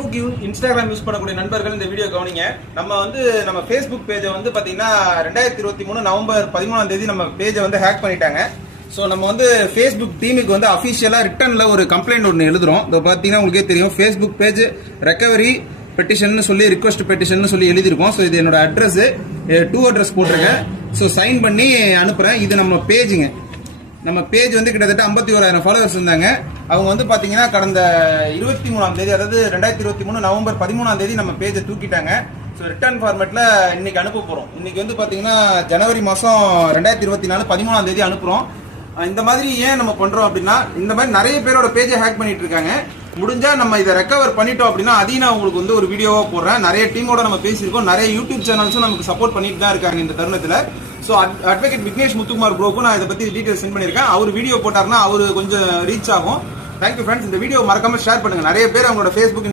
Facebook Instagram use பண்ணக்கூடிய நண்பர்கள் இந்த வீடியோ கவனிங்க. நம்ம ஃபேஸ்புக் பேஜை வந்து பாத்தீங்கன்னா 2023 நவம்பர் 13ஆம் தேதி நம்ம பேஜை வந்து ஹேக் பண்ணிட்டாங்க. ஸோ நம்ம வந்து ஃபேஸ்புக் டீமுக்கு வந்து அஃபிஷியலாக ரிட்டர்னில் ஒரு கம்ப்ளைண்ட் ஒன்று எழுதுறோம். இப்போ பார்த்தீங்கன்னா உங்களுக்கே தெரியும், ஃபேஸ்புக் பேஜ் ரெக்கவரி பெட்டிஷன் சொல்லி ரிக்வஸ்ட் பெட்டிஷன் சொல்லி எழுதியிருக்கோம். ஸோ இது என்னோட அட்ரஸ், 2 அட்ரஸ் போட்டிருக்கேன். ஸோ சைன் பண்ணி அனுப்புகிறேன். இது நம்ம பேஜுங்க. நம்ம பேஜ் வந்து கிட்டத்தட்ட 51,000 ஃபாலோவர்ஸ் இருந்தாங்க. அவங்க வந்து பார்த்தீங்கன்னா கடந்த 23ஆம் தேதி, அதாவது 2023 நவம்பர் 13ஆம் தேதி நம்ம பேஜை தூக்கிட்டாங்க. ஸோ ரிட்டர்ன் ஃபார்மேட்டில் இன்னைக்கு அனுப்ப போகிறோம். இன்னைக்கு வந்து பார்த்தீங்கன்னா ஜனவரி மாதம் 2024 13ஆம் தேதி அனுப்புகிறோம். இந்த மாதிரி ஏன் நம்ம பண்றோம் அப்படின்னா, இந்த மாதிரி நிறைய பேரோட பேஜை ஹேக் பண்ணிட்டு இருக்காங்க. முடிஞ்சா நம்ம இதை ரெக்கவர் பண்ணிட்டோம் அப்படின்னா அதையும் நான் உங்களுக்கு வந்து ஒரு வீடியோவா போடுறேன். நிறைய டீமோட நம்ம பேசியிருக்கோம். நிறைய யூடியூப் சேனல்ஸும் நமக்கு சப்போர்ட் பண்ணிட்டு தான் இருக்காங்க இந்த தருணத்தில். ஸோ அட்வொகேட் விக்னேஷ் முத்துக்குமார் ப்ரோக்கும் நான் இதை பத்தி டீடைல்ஸ் சென்ட் பண்ணியிருக்கேன். அவர் வீடியோ போட்டாருன்னா அவரு கொஞ்சம் ரீச் ஆகும். Thank you friends. இந்த வீடியோ மறக்காம ஷேர் பண்ணுங்க. நிறைய பேர் அவங்களோட ஃபேஸ்புக்